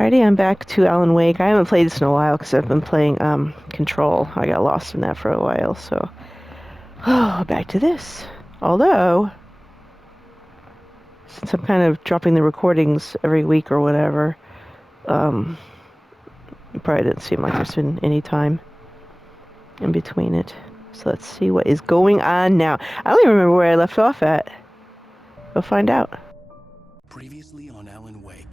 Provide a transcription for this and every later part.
Alrighty, I'm back to Alan Wake. I haven't played this in a while because I've been playing Control. I got lost in that for a while, so back to this. Although, since I'm kind of dropping the recordings every week or whatever, it probably didn't seem like there's been any time in between it. So let's see what is going on now. I don't even remember where I left off at. We'll find out. Previously on Alan Wake,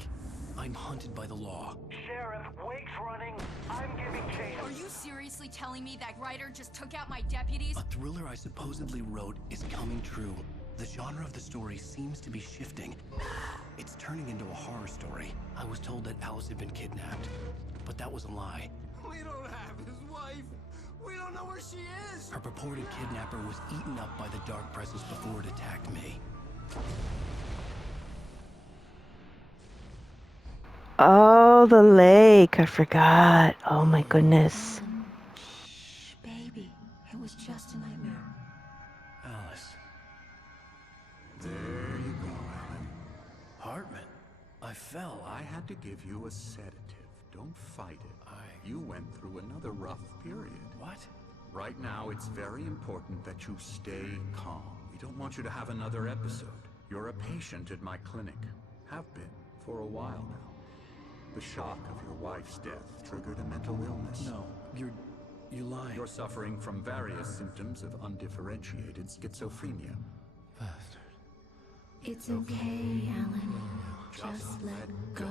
I'm hunted by the law. Sheriff, Wake's running. I'm giving chase. Are you seriously telling me that writer just took out my deputies? A thriller I supposedly wrote is coming true. The genre of the story seems to be shifting. It's turning into a horror story. I was told that Alice had been kidnapped, but that was a lie. We don't have his wife. We don't know where she is. Her purported kidnapper was eaten up by the dark presence before it attacked me. Oh, the lake. I forgot. Oh my goodness. Shh, baby. It was just a nightmare. Alice. There you go, Alan. Hartman. I fell. I had to give you a sedative. Don't fight it. You went through another rough period. What? Right now, it's very important that you stay calm. We don't want you to have another episode. You're a patient at my clinic. Have been for a while now. The shock of your wife's death triggered a mental illness. No, you're lying. You're suffering from various symptoms of undifferentiated schizophrenia. Bastard. It's okay, Alan. Just let go.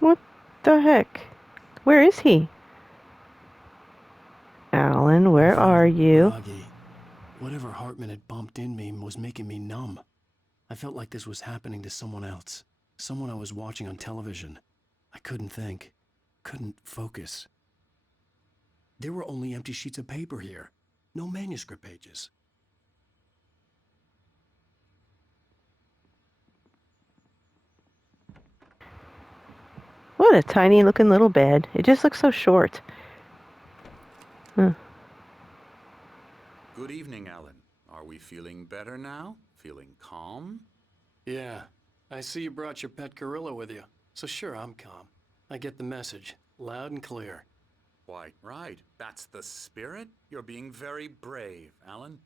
What the heck? Where is he? Alan, where are you? Groggy. Whatever Hartman had bumped in me was making me numb. I felt like this was happening to someone else. Someone I was watching on television. I couldn't think. Couldn't focus. There were only empty sheets of paper here. No manuscript pages. What a tiny looking little bed. It just looks so short. Huh. Good evening, Alan. Are we feeling better now? Feeling calm? Yeah. I see you brought your pet gorilla with you. So sure, I'm calm. I get the message. Loud and clear. Why, right. That's the spirit. You're being very brave, Alan.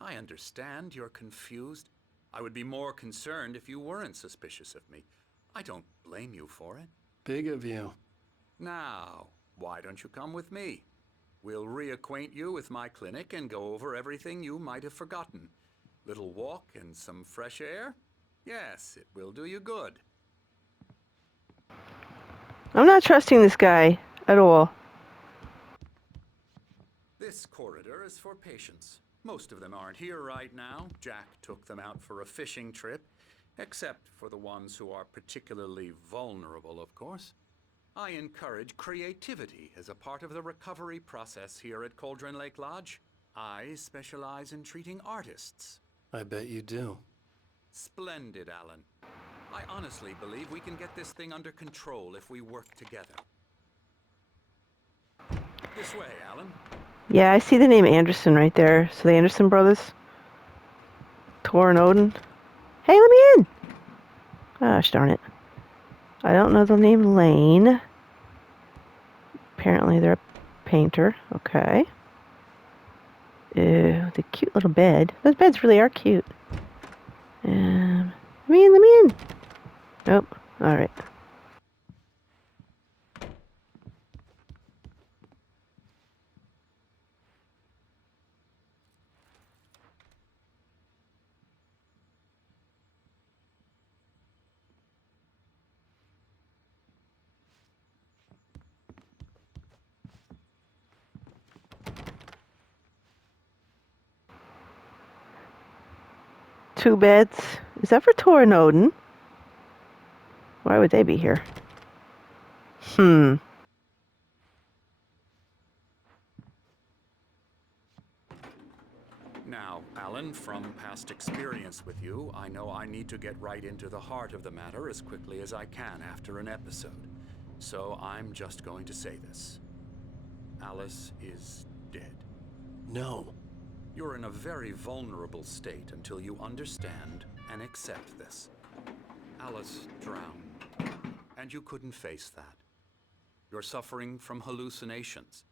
I understand you're confused. I would be more concerned if you weren't suspicious of me. I don't blame you for it. Big of you. Now, why don't you come with me? We'll reacquaint you with my clinic and go over everything you might have forgotten. Little walk and some fresh air? Yes, it will do you good. I'm not trusting this guy at all. This corridor is for patients. Most of them aren't here right now. Jack took them out for a fishing trip, except for the ones who are particularly vulnerable, of course. I encourage creativity as a part of the recovery process here at Cauldron Lake Lodge. I specialize in treating artists. I bet you do. Splendid, Alan. I honestly believe we can get this thing under control if we work together. This way, Alan. Yeah, I see the name Anderson right there. So the Anderson brothers. Tor and Odin. Hey, let me in! Gosh darn it. I don't know the name Lane. Apparently they're a painter. Okay. Ew, the cute little bed. Those beds really are cute. Let me in, let me in! Nope. Alright. Two beds. Is that for Tor and Odin? Why would they be here? Now, Alan, from past experience with you, I know I need to get right into the heart of the matter as quickly as I can after an episode. So I'm just going to say this. Alice is dead. No. You're in a very vulnerable state until you understand and accept this. Alice drowned, and you couldn't face that. You're suffering from hallucinations,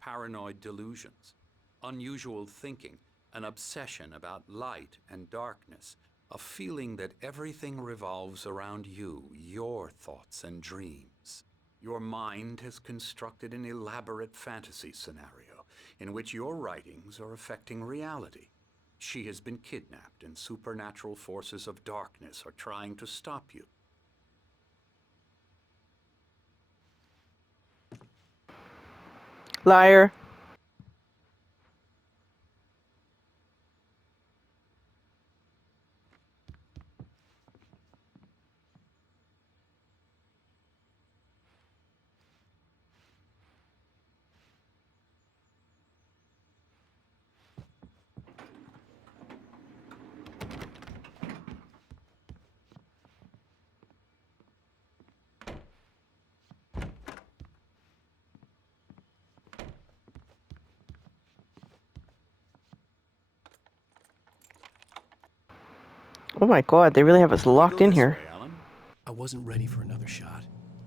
paranoid delusions, unusual thinking, an obsession about light and darkness, a feeling that everything revolves around you, your thoughts and dreams. Your mind has constructed an elaborate fantasy scenario in which your writings are affecting reality. She has been kidnapped, and supernatural forces of darkness are trying to stop you. Liar. Oh my god, they really have us locked Go in this here. way, Alan. I wasn't ready for another shot,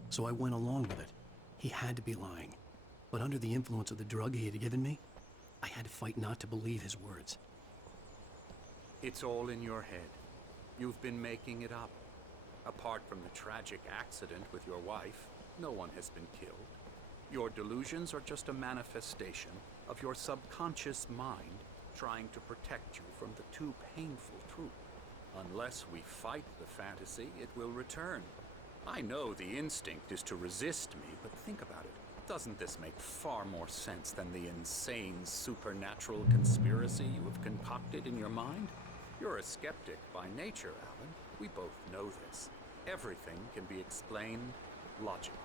so I went along with it. He had to be lying. But under the influence of the drug he had given me, I had to fight not to believe his words. It's all in your head. You've been making it up. Apart from the tragic accident with your wife, no one has been killed. Your delusions are just a manifestation of your subconscious mind trying to protect you from the too painful truth. Unless we fight the fantasy, it will return. I know the instinct is to resist me, but think about it. Doesn't this make far more sense than the insane supernatural conspiracy you have concocted in your mind? You're a skeptic by nature, Alan. We both know this. Everything can be explained logically.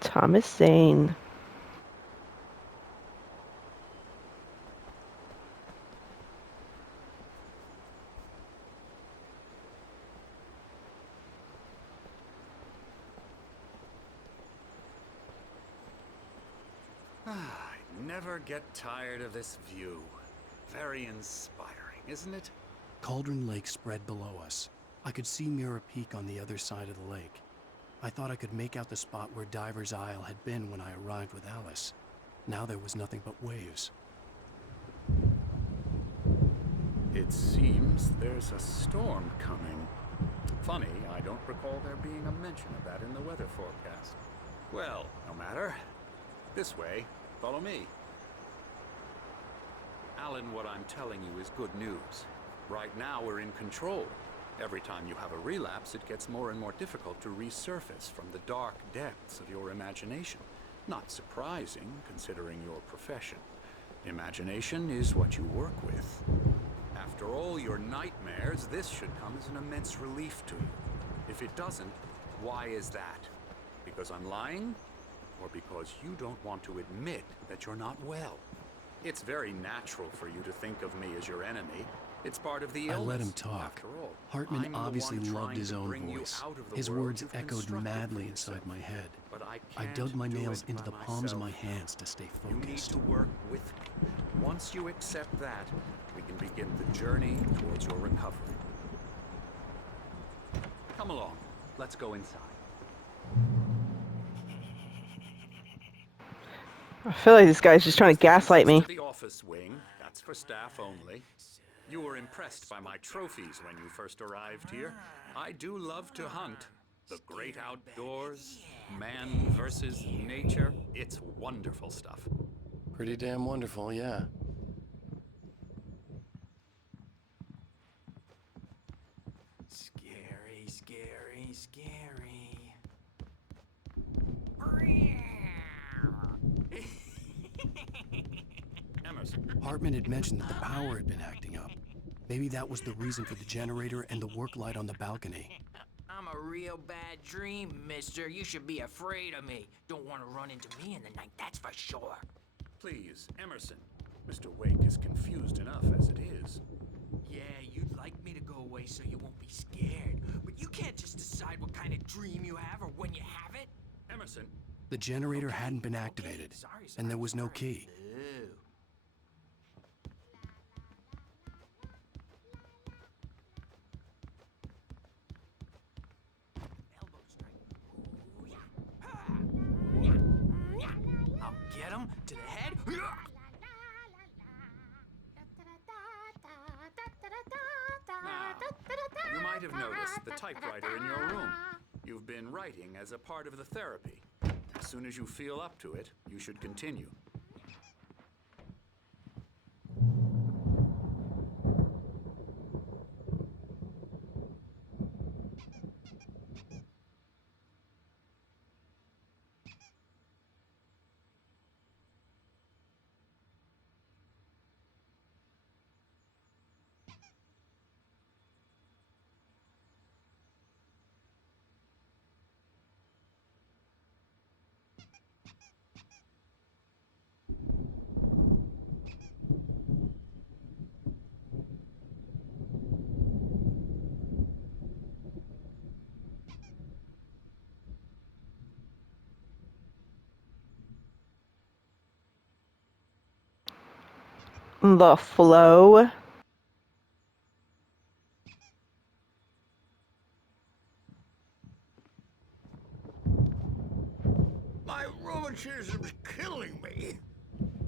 Thomas Zane. I never get tired of this view. Very inspiring, isn't it? Cauldron Lake spread below us. I could see Mirror Peak on the other side of the lake. I thought I could make out the spot where Diver's Isle had been when I arrived with Alice. Now there was nothing but waves. It seems there's a storm coming. Funny, I don't recall there being a mention of that in the weather forecast. Well, no matter. This way. Follow me. Alan, what I'm telling you is good news. Right now we're in control. Every time you have a relapse, it gets more and more difficult to resurface from the dark depths of your imagination. Not surprising, considering your profession. Imagination is what you work with. After all your nightmares, this should come as an immense relief to you. If it doesn't, why is that? Because I'm lying? Or because you don't want to admit that you're not well? It's very natural for you to think of me as your enemy. It's part of the illness. I let him talk. After all, Hartman I'm the obviously one loved trying his to own bring you voice. out of the His world words you've echoed constructed madly for inside yourself. my head. But I I can't dug my do nails it into by the palms of my myself. hands to stay You need focused. to work with me. Once you accept that, we can begin the journey towards your recovery. Come along. Let's go inside. I feel like this guy's just trying to gaslight me. To the office wing. That's for staff only. You were impressed by my trophies when you first arrived here. I do love to hunt. The great outdoors, man versus nature. It's wonderful stuff. Pretty damn wonderful, yeah. Scary, scary, scary. Emerson. Hartman had mentioned that the power had been acting up. Maybe that was the reason for the generator and the work light on the balcony. I'm a real bad dream, mister. You should be afraid of me. Don't want to run into me in the night, that's for sure. Please, Emerson. Mr. Wake is confused enough as it is. Yeah, you'd like me to go away so you won't be scared. But you can't just decide what kind of dream you have or when you have it. Emerson, The generator hadn't been activated, Sorry, and there was no sorry. key. Ooh. Elbow strike. Ooh, yeah. Ha! Yeah. Yeah. I'll get him to the head. you might have noticed the typewriter in your room. You've been writing as a part of the therapy. As soon as you feel up to it, you should continue. The flow. My rheumatism's killing me.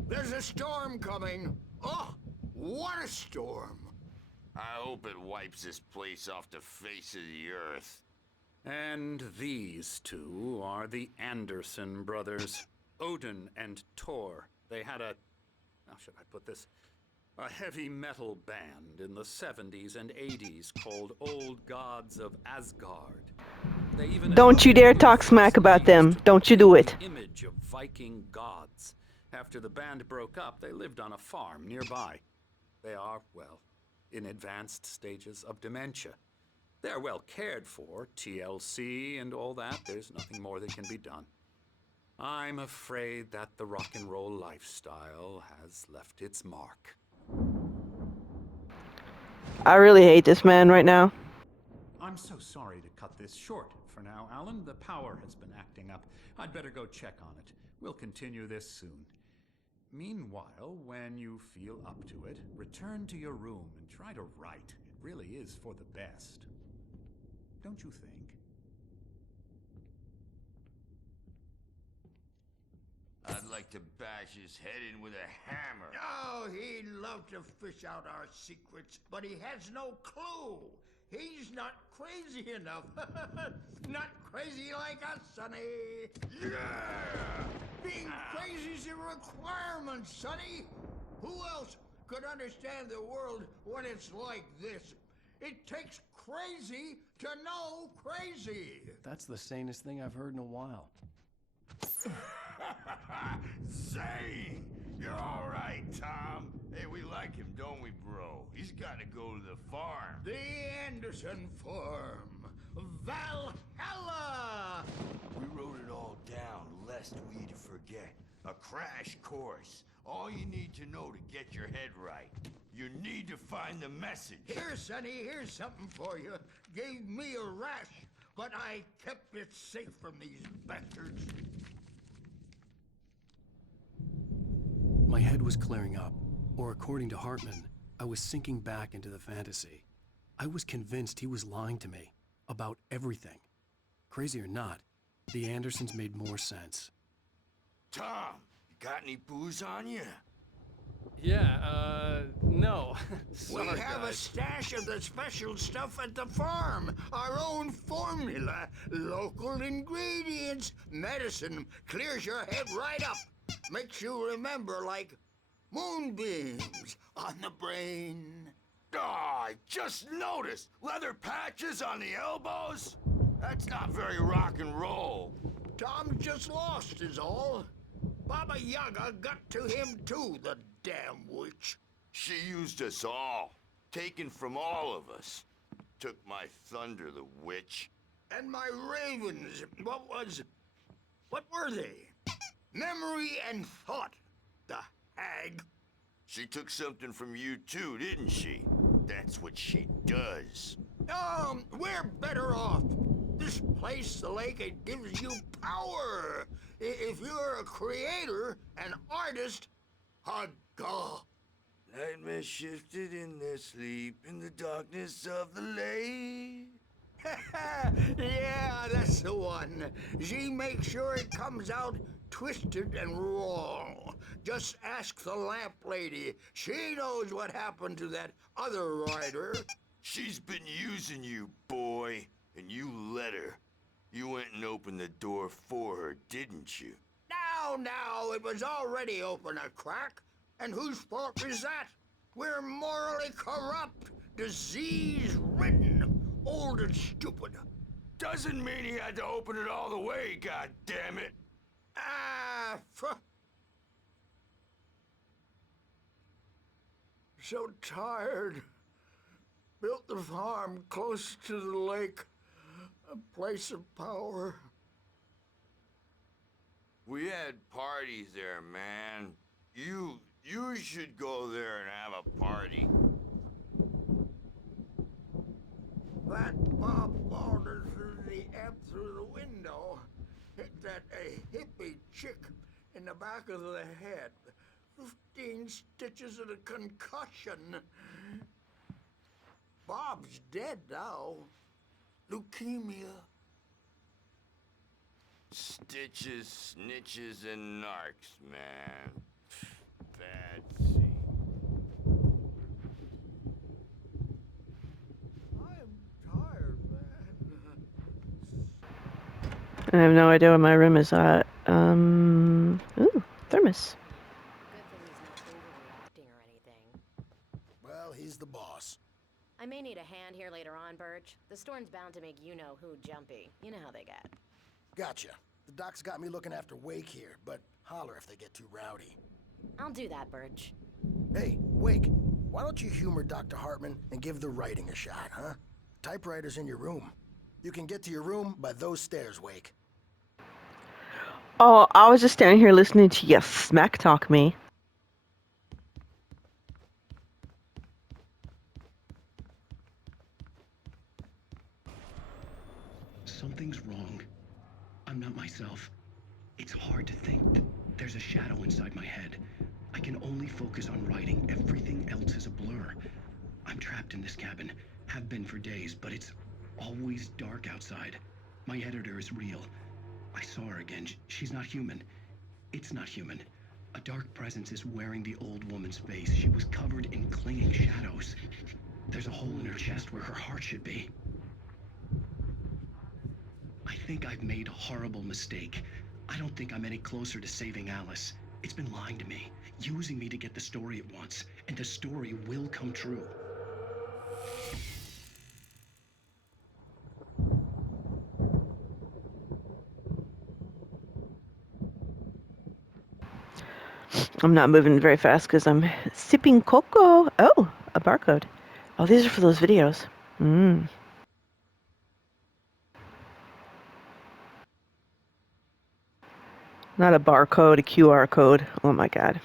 There's a storm coming. Oh, what a storm. I hope it wipes this place off the face of the earth. And these two are the Anderson brothers, Odin and Tor. They had how should I put this? A heavy metal band in the 70s and 80s called Old Gods of Asgard. They even Don't you dare talk smack about them. Don't you do it. the image of Viking gods. After the band broke up, they lived on a farm nearby. They are, well, in advanced stages of dementia. They're well cared for, TLC and all that. There's nothing more that can be done. I'm afraid that the rock and roll lifestyle has left its mark. I really hate this man right now. I'm so sorry to cut this short for now, Alan. The power has been acting up. I'd better go check on it. We'll continue this soon. Meanwhile, when you feel up to it, return to your room and try to write. It really is for the best. Don't you think? I'd like to bash his head in with a hammer. Oh, he'd love to fish out our secrets, but he has no clue. He's not crazy enough. Not crazy like us, Sonny. Yeah! Being crazy's a requirement, Sonny. Who else could understand the world when it's like this? It takes crazy to know crazy. That's the sanest thing I've heard in a while. Zane! You're all right, Tom. Hey, we like him, don't we, bro? He's got to go to the farm. The Anderson Farm. Valhalla! We wrote it all down, lest we forget. A crash course. All you need to know to get your head right. You need to find the message. Here, Sonny, here's something for you. Gave me a rash, but I kept it safe from these bastards. My head was clearing up, or according to Hartman, I was sinking back into the fantasy. I was convinced he was lying to me about everything. Crazy or not, the Andersons made more sense. Tom, you got any booze on you? Yeah, no. We have a stash of the special stuff at the farm. Our own formula. Local ingredients. Medicine clears your head right up. Makes you remember like moonbeams on the brain. Oh, I just noticed! Leather patches on the elbows? That's not very rock and roll. Tom just lost is all. Baba Yaga got to him too, the damn witch. She used us all. taken from all of us. Took my thunder, the witch. And my ravens, what were they? Memory and thought, the hag. She took something from you too, didn't she? That's what she does. We're better off. This place, the lake, it gives you power. If you're a creator, an artist, a god. Nightmare shifted in their sleep in the darkness of the lake. Yeah, that's the one. She makes sure it comes out twisted and wrong. Just ask the lamp lady. She knows what happened to that other rider. She's been using you, boy, and you let her. You went and opened the door for her, didn't you? Now, it was already open a crack. And whose fault is that? We're morally corrupt, disease-ridden, old and stupid. Doesn't mean he had to open it all the way, goddammit. So tired. Built the farm close to the lake, a place of power. We had parties there, man. You should go there and have a party. That Bob wandered through the ebb through the window, hit that hippie chick in the back of the head. 15 stitches and a concussion. Bob's dead now. Leukemia. Stitches, snitches, and narcs, man. Bad scene. I'm tired, man. I have no idea where my room is at. Ooh, thermos. Good thing he's not overreacting or anything. Well, he's the boss. I may need a hand here later on, Birch. The storm's bound to make you-know-who jumpy. You know how they get. Gotcha. The doc's got me looking after Wake here, but holler if they get too rowdy. I'll do that, Birch. Hey, Wake, why don't you humor Dr. Hartman and give the writing a shot, huh? Typewriter's in your room. You can get to your room by those stairs, Wake. Oh, I was just standing here listening to you smack talk me. Something's wrong. I'm not myself. It's hard to think. There's a shadow inside my head. I can only focus on writing. Everything else is a blur. I'm trapped in this cabin. Have been for days, but it's always dark outside. My editor is real. I saw her again. She's not human. It's not human. A dark presence is wearing the old woman's face. She was covered in clinging shadows. There's a hole in her chest where her heart should be. I think I've made a horrible mistake. I don't think I'm any closer to saving Alice. It's been lying to me, using me to get the story it wants, and the story will come true. I'm not moving very fast because I'm sipping cocoa. Oh, a barcode. Oh, these are for those videos. Not a barcode, a QR code. Oh my god.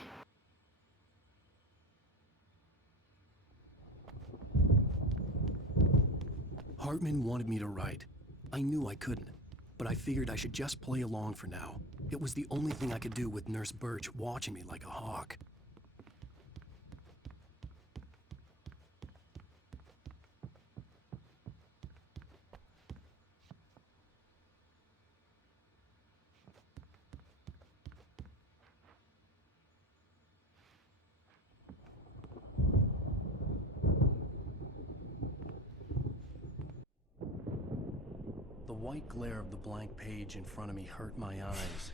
Hartman wanted me to write. I knew I couldn't, but I figured I should just play along for now. It was the only thing I could do with Nurse Birch watching me like a hawk. The white glare of the blank page in front of me hurt my eyes.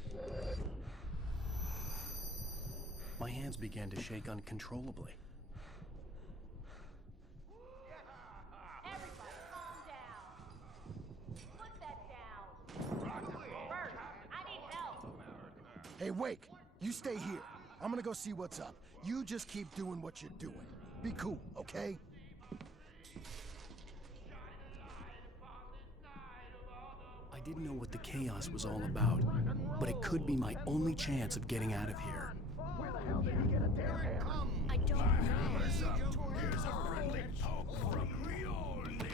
My hands began to shake uncontrollably. Everybody, calm down. Put that down. Bert, I need help. Hey, Wake, you stay here. I'm gonna go see what's up. You just keep doing what you're doing. Be cool, okay? didn't know what the chaos was all about, but it could be my only chance of getting out of here. Where the hell did he get it there? Here it comes. I don't My know. hammer's up. Here's a friendly poke from Mjolnir,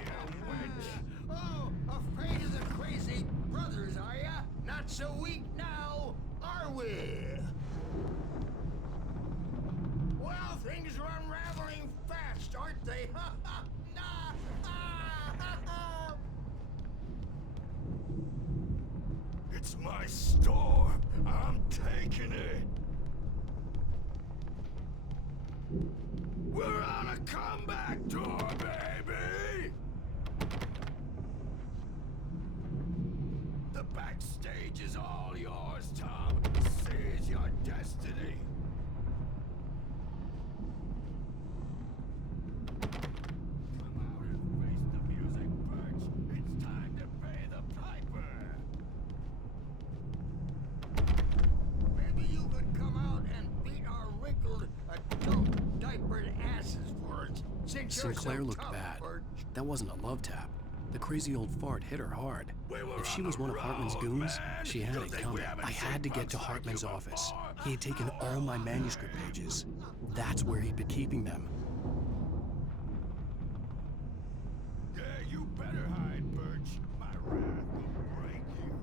wench. Oh, afraid of the crazy brothers, are ya? Not so weak now, are we? Well, things are unraveling fast, aren't they? It's my storm. I'm taking it. We're on a comeback tour, baby! The backstage is all yours, Tom. Seize your destiny. Come out and face the music, Birch. It's time to pay the piper. Maybe you could come out and beat our wrinkled, adult, diapered asses for us, since you're Sinclair so looked tough, bad. Birch. That wasn't a love tap. The crazy old fart hit her hard. We were If she on was the one of Hartman's road, goons, man. she had Don't it think coming. we haven't I had to seen get to bugs like Hartman's you office. before. He had taken all my manuscript pages. That's where he'd been keeping them. Yeah, you better hide, Birch. My wrath will break you.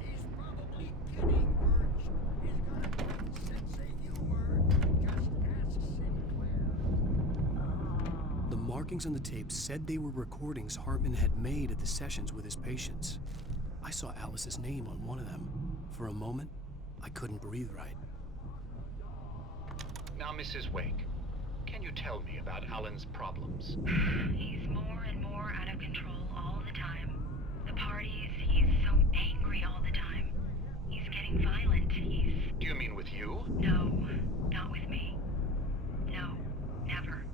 He's probably kidding, Birch. He's got a great sense of humor. Just ask Sinclair. The markings on the tape said they were recordings Hartman had made at the sessions with his patients. I saw Alice's name on one of them. For a moment, I couldn't breathe right. Now, Mrs. Wake, can you tell me about Alan's problems? He's more and more out of control all the time. The parties, he's so angry all the time. He's getting violent. Do you mean with you? No, not with me. No, never.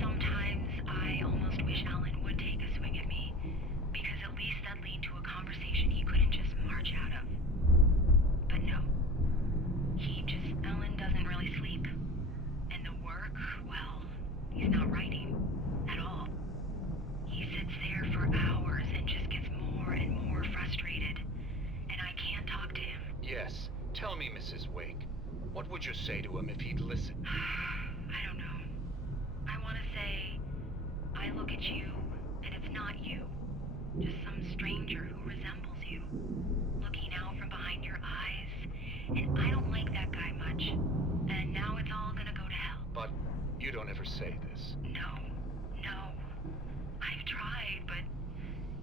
Sometimes I almost wish Alan would take a swing at me, because at least that'd lead to a conversation he couldn't just march out of. But no. Alan doesn't really sleep. And the work, well, he's not writing at all. He sits there for hours and just gets more and more frustrated. And I can't talk to him. Yes. Tell me, Mrs. Wake, what would you say to him if he'd listen? I don't know. I want to say, I look at you, and it's not you. Just some stranger who resembles you. Looking out from behind your eyes. And I don't like that guy much. And now it's all gonna go to hell. But you don't ever say this. No. I've tried, but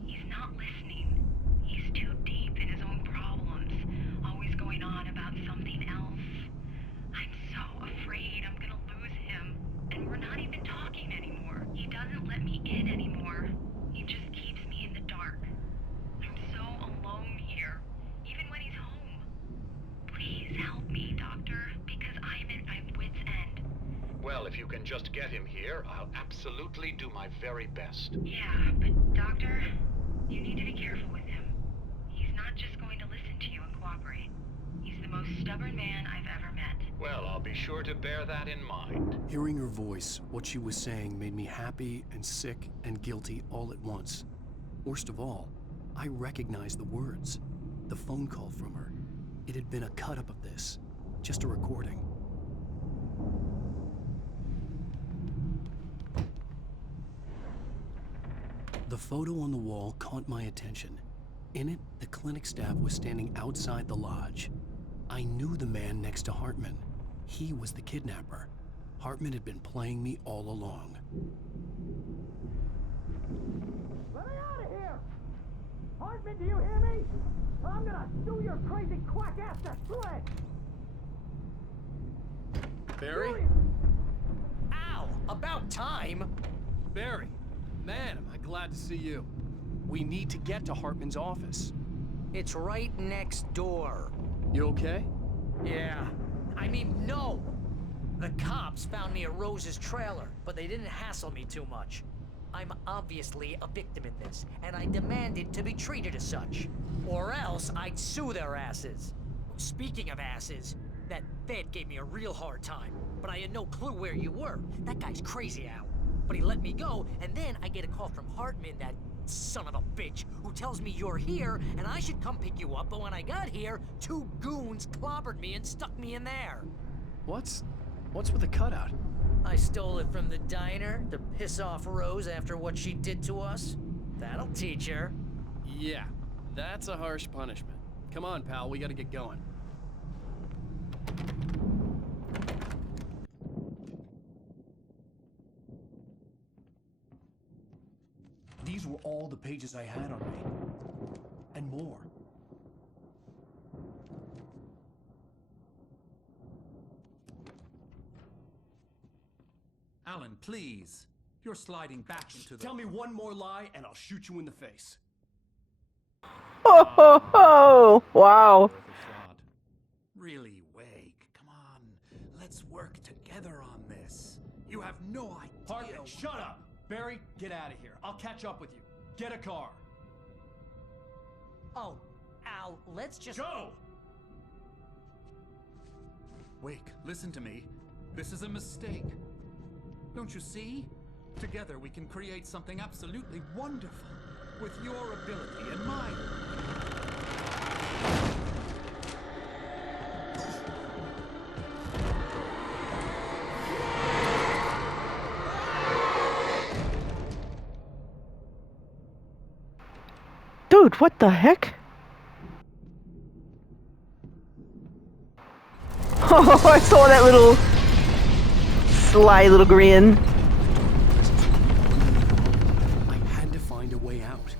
he's not listening. He's too deep in his own problems. Always going on about something else. I'm so afraid I'm gonna lose him. And we're not even talking anymore. He doesn't let me in anymore. He just keeps me in the dark. I'm so alone here, even when he's home. Please help me, Doctor, because I'm at my wit's end. Well, if you can just get him here, I'll absolutely do my very best. Yeah, but Doctor, you need to be careful with him. He's not just going to listen to you and cooperate. He's the most stubborn man I've ever met. Well, I'll be sure to bear that in mind. Hearing her voice, what she was saying made me happy and sick and guilty all at once. Worst of all, I recognized the words. The phone call from her. It had been a cut-up of this. Just a recording. The photo on the wall caught my attention. In it, the clinic staff was standing outside the lodge. I knew the man next to Hartman. He was the kidnapper. Hartman had been playing me all along. Let me out of here! Hartman, do you hear me? I'm gonna sue your crazy quack ass to shreds! Barry? Ow! About time! Barry, man, am I glad to see you. We need to get to Hartman's office. It's right next door. You okay? Yeah. I mean, no! The cops found me at Rose's trailer, but they didn't hassle me too much. I'm obviously a victim in this, and I demanded to be treated as such. Or else I'd sue their asses. Speaking of asses, that Fed gave me a real hard time, but I had no clue where you were. That guy's crazy, Al. But he let me go, and then I get a call from Hartman, that son of a bitch, who tells me you're here, and I should come pick you up, but when I got here, 2 goons clobbered me and stuck me in there. What's with the cutout? I stole it from the diner to piss off Rose after what she did to us. That'll teach her. Yeah, that's a harsh punishment. Come on, pal, we gotta get going. These were all the pages I had on me. And more. Alan, please. You're sliding back into the... Tell me one more lie and I'll shoot you in the face. Ho ho ho! Wow. Worth a shot. Really, Wake. Come on. Let's work together on this. You have no idea... Hartman, shut up! Barry, get out of here. I'll catch up with you. Get a car. Oh, Al, let's just... Go! Wake, listen to me. This is a mistake. Don't you see? Together we can create something absolutely wonderful. With your ability and mine. Dude, what the heck? Oh, I saw that little sly little grin. I had to find a way out.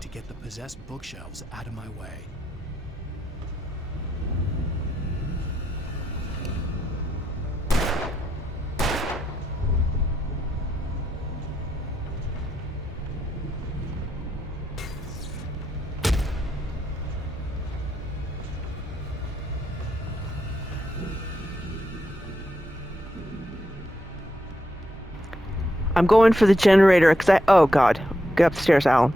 To get the possessed bookshelves out of my way. I'm going for the generator because oh god, get upstairs, Alan.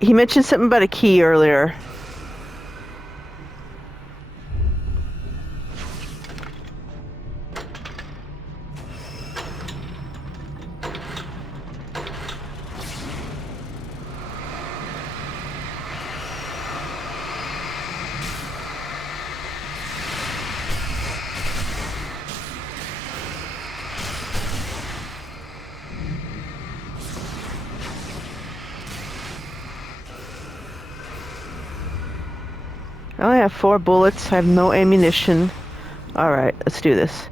He mentioned something about a key earlier. I only have 4 bullets. I have no ammunition. Alright, let's do this.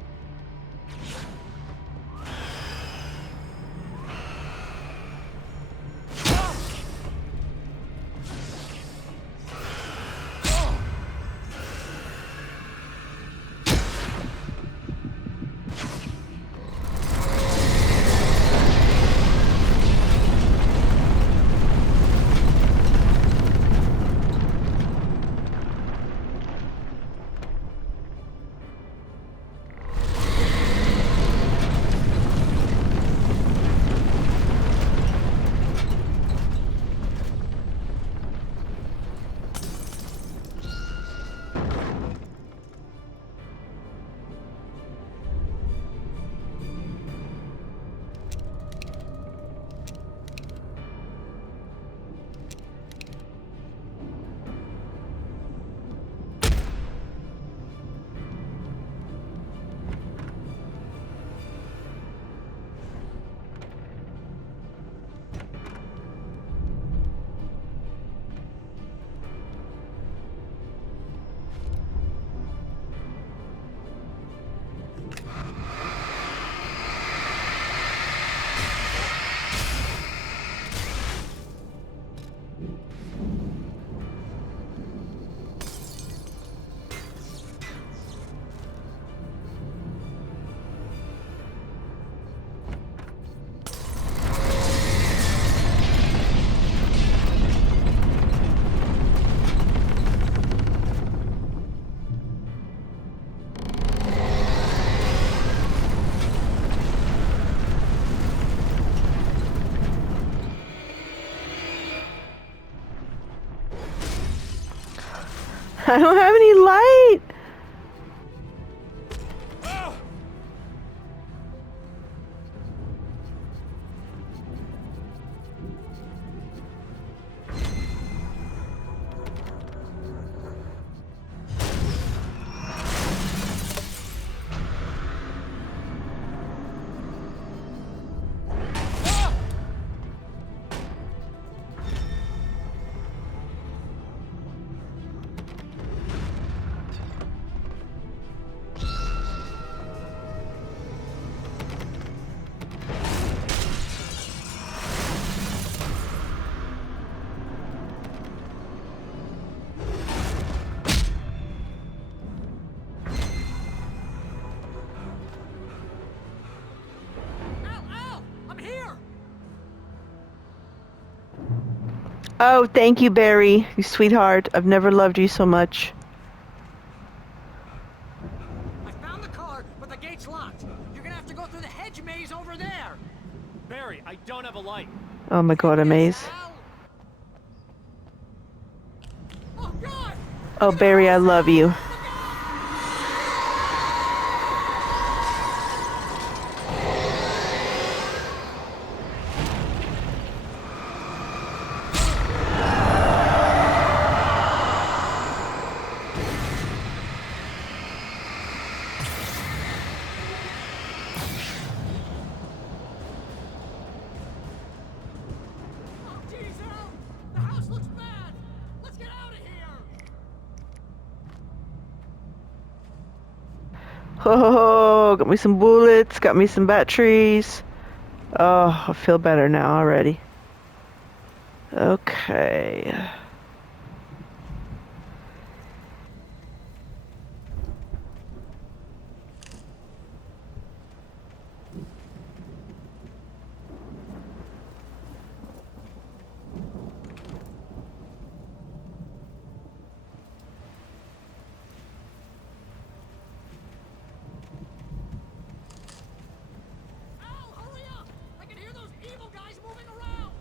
I don't have any light. Al! I'm here! Oh, thank you, Barry, you sweetheart. I've never loved you so much. I found the car, but the gate's locked. You're gonna have to go through the hedge maze over there. Barry, I don't have a light. Oh my god, a maze. Al! Oh God! Oh, Barry, I love you. Oh jeez, Al! The house looks bad! Let's get out of here! Oh, got me some bullets, got me some batteries. Oh, I feel better now already. Okay. Al, hurry up! I can hear those evil guys moving around!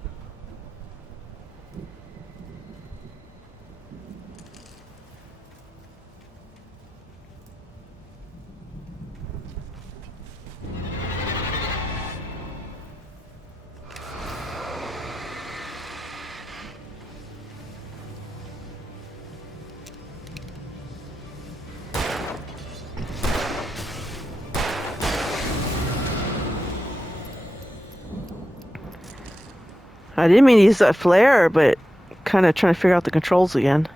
I didn't mean to use that flare, but kind of trying to figure out the controls again.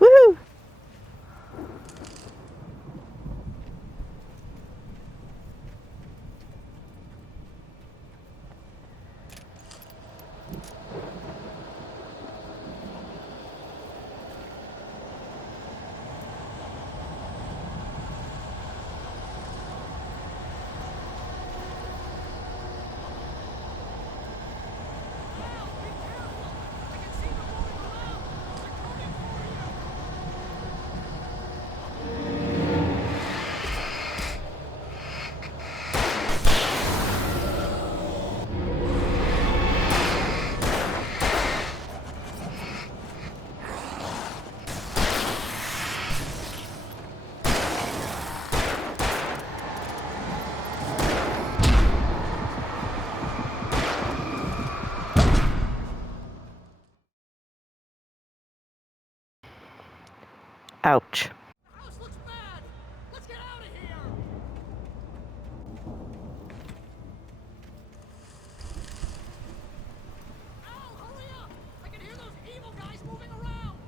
Woohoo! Al, be careful! I can see them moving around! They're coming for you! Ouch. The house looks bad! Let's get out of here! Al, hurry up! I can hear those evil guys moving around!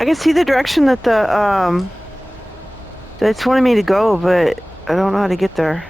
I can see the direction that that's wanting me to go, but I don't know how to get there.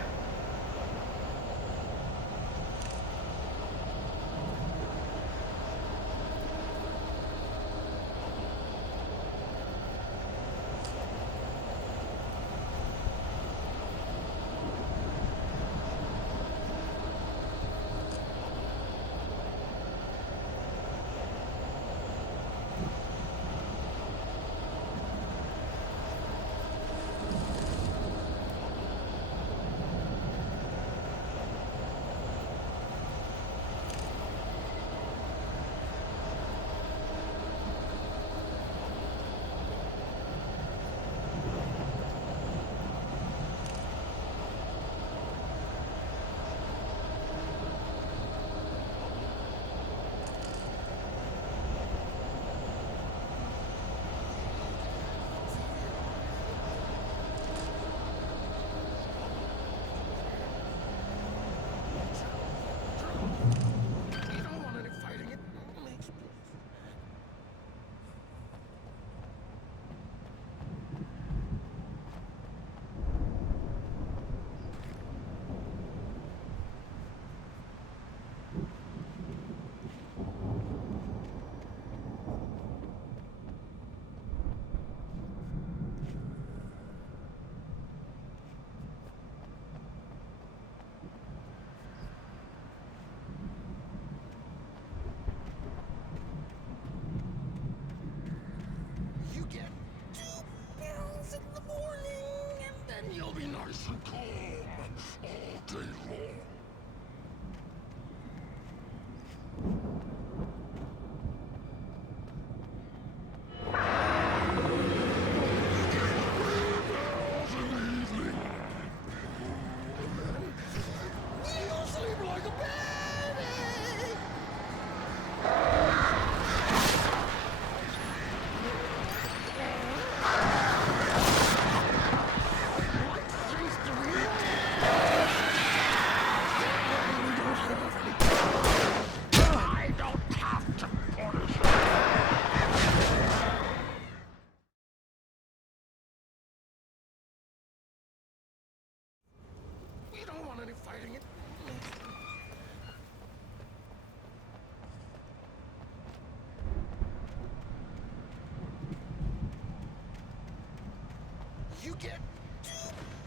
You get 2 pills in the morning, and then you'll be nice and calm all day long. You'll sleep like a baby. I don't have to punish you. We don't want any fighting. You get 2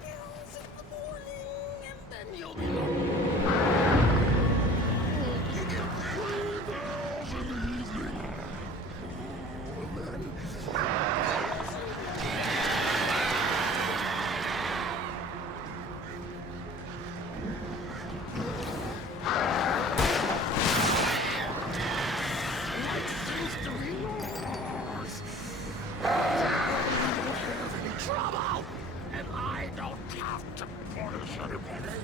pills in the morning, and then you'll be normal. You get 3 pills in the evening. And then life seems to be yours. You don't have any trouble, and I don't have to punish anybody.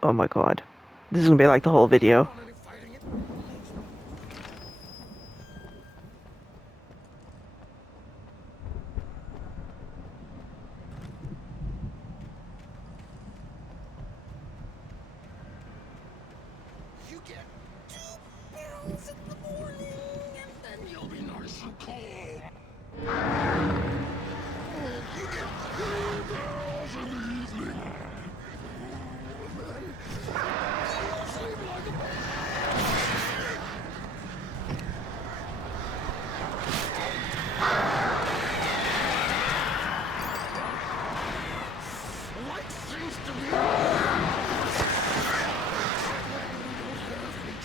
Oh my god. This is gonna be like the whole video. You get 2 pills in the morning, and then you'll be nice and calm. You get 3 pills in the evening. And then you'll sleep like a baby. Life seems to be yours. We don't have any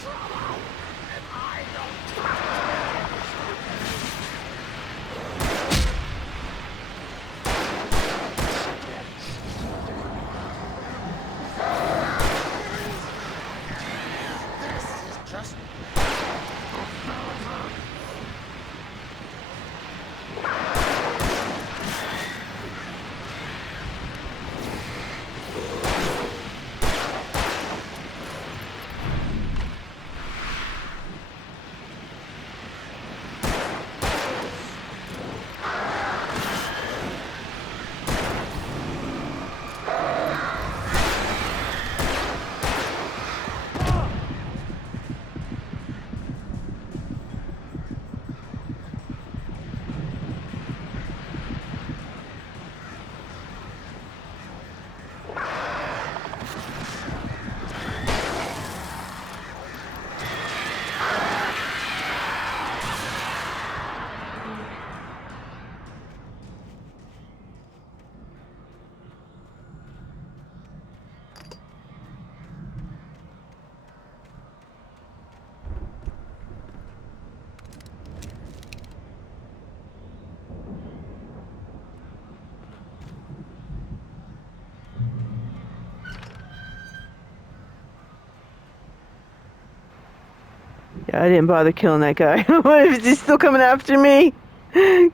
I didn't bother killing that guy. What, is he still coming after me?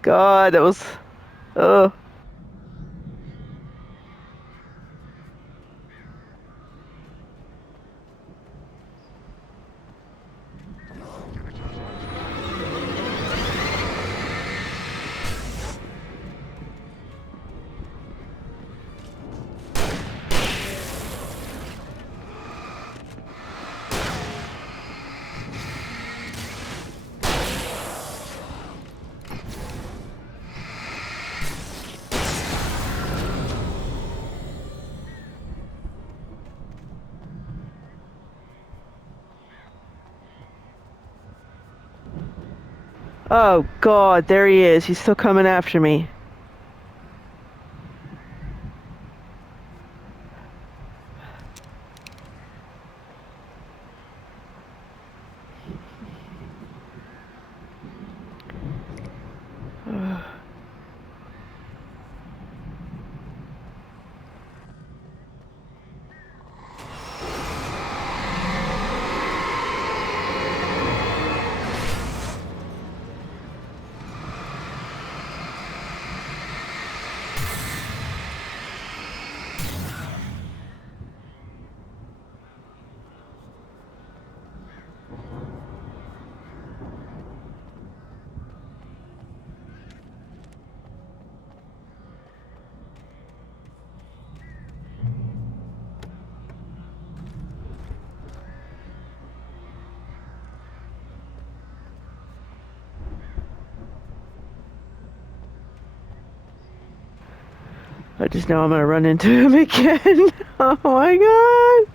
God, that was... Oh. Oh, God, there he is. He's still coming after me. I just know I'm gonna run into him again. Oh my God.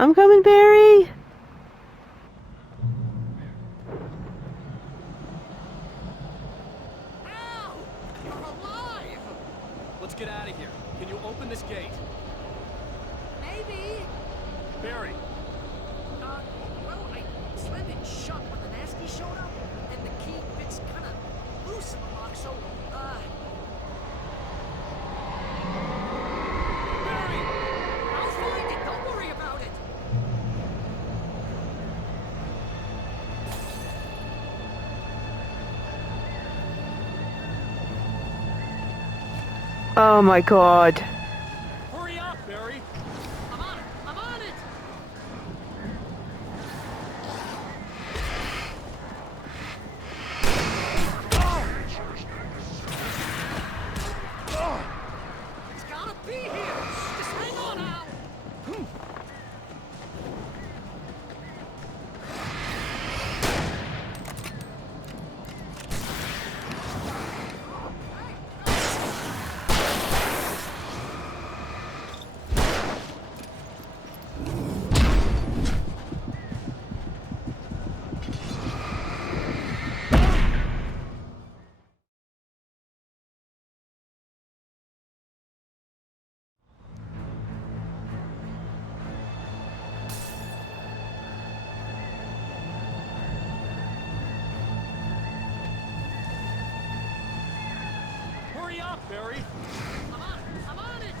I'm coming, Barry. Ow! You're alive! Let's get out of here. Can you open this gate? Maybe. Barry! Well, I slammed it shut when the nasty showed up, and the key fits kind of loose in the lock, so, Barry! I'll find it. Don't worry about it. Oh my God. Hurry up, Barry! I'm on it. I'm on it. It's gotta be here. Just hang on now. Hurry up, Barry! I'm on it. I'm on it.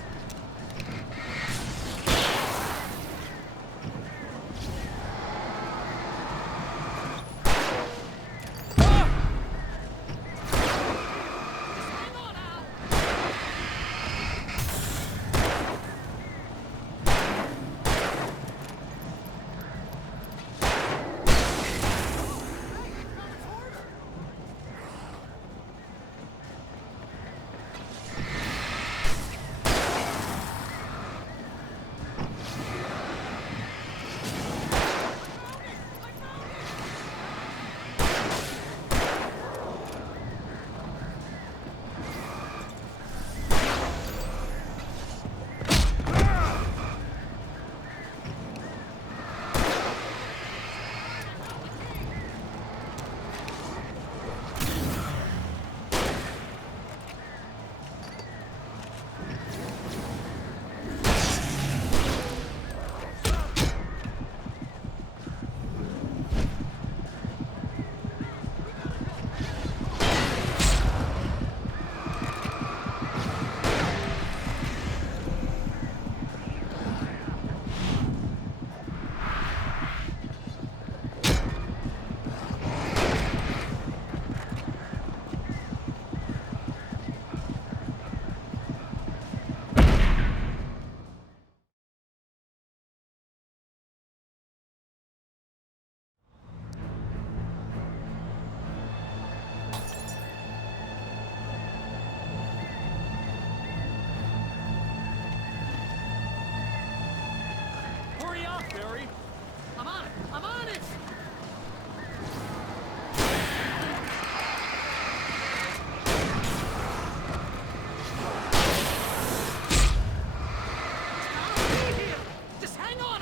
Hurry up, Barry! I'm on it! I'm on it! Just hang on,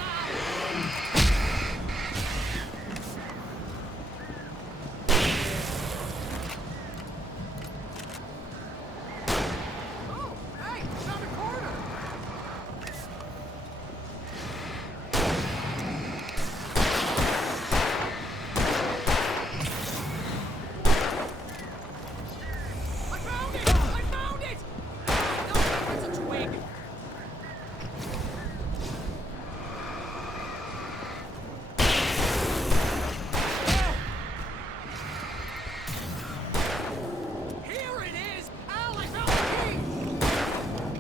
Oh, hey, found a corner! I found it! I found it! No, it's a twig! Here it is! Al, I found the key!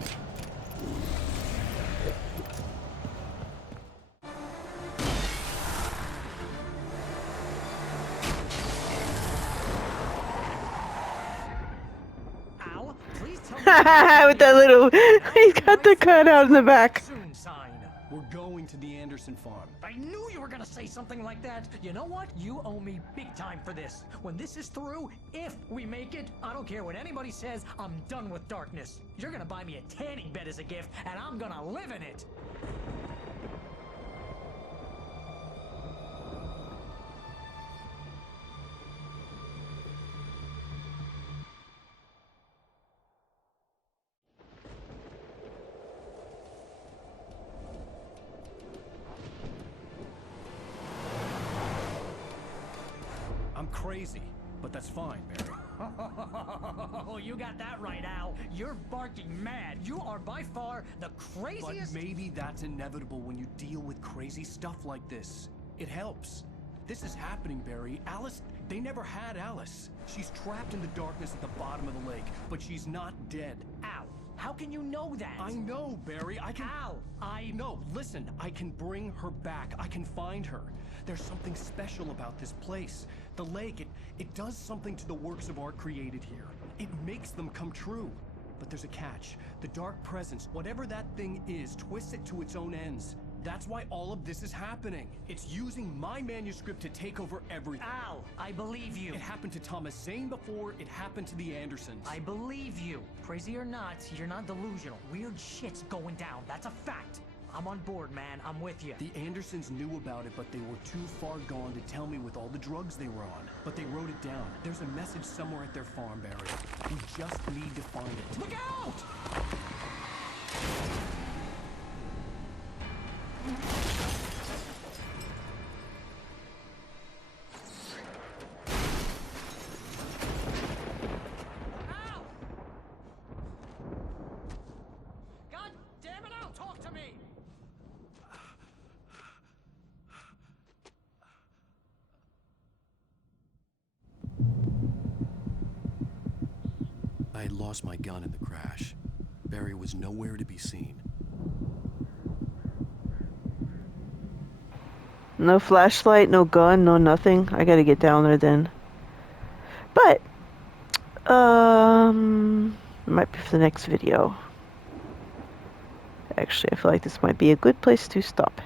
Al, please tell me With that little, he's got the cutout in the back. soon sign. We're going to the Anderson farm. I knew you were gonna say something like that. You know what? You owe me big time for this. When this is through, if we make it, I don't care what anybody says, I'm done with darkness. You're gonna buy me a tanning bed as a gift, and I'm gonna live in it. I'm crazy, but that's fine, Barry. Oh, you got that right, Al. You're barking mad. You are by far the But craziest. maybe that's inevitable when you deal with crazy stuff like this. It helps. This is happening, Barry. Alice, they never had Alice. She's trapped in the darkness at the bottom of the lake, but she's not dead. Al, how can you know that? I know, Barry. I can... Al, No, listen. I can bring her back. I can find her. There's something special about this place. The lake, it does something to the works of art created here. It makes them come true. But there's a catch. The dark presence, whatever that thing is, twists it to its own ends. That's why all of this is happening. It's using my manuscript to take over everything. Al, I believe you. It happened to Thomas Zane before, it happened to the Andersons. I believe you. Crazy or not, you're not delusional. Weird shit's going down. That's a fact. I'm on board, man. I'm with you. The Andersons knew about it, but they were too far gone to tell me with all the drugs they were on. But they wrote it down. There's a message somewhere at their farm, Barry. We just need to find it. Look out! Al! God damn it, Al, talk to me! I had lost my gun in the crash. Barry was nowhere to be seen. No flashlight, no gun, no nothing. I gotta get down there then. But, it might be for the next video. Actually, I feel like this might be a good place to stop.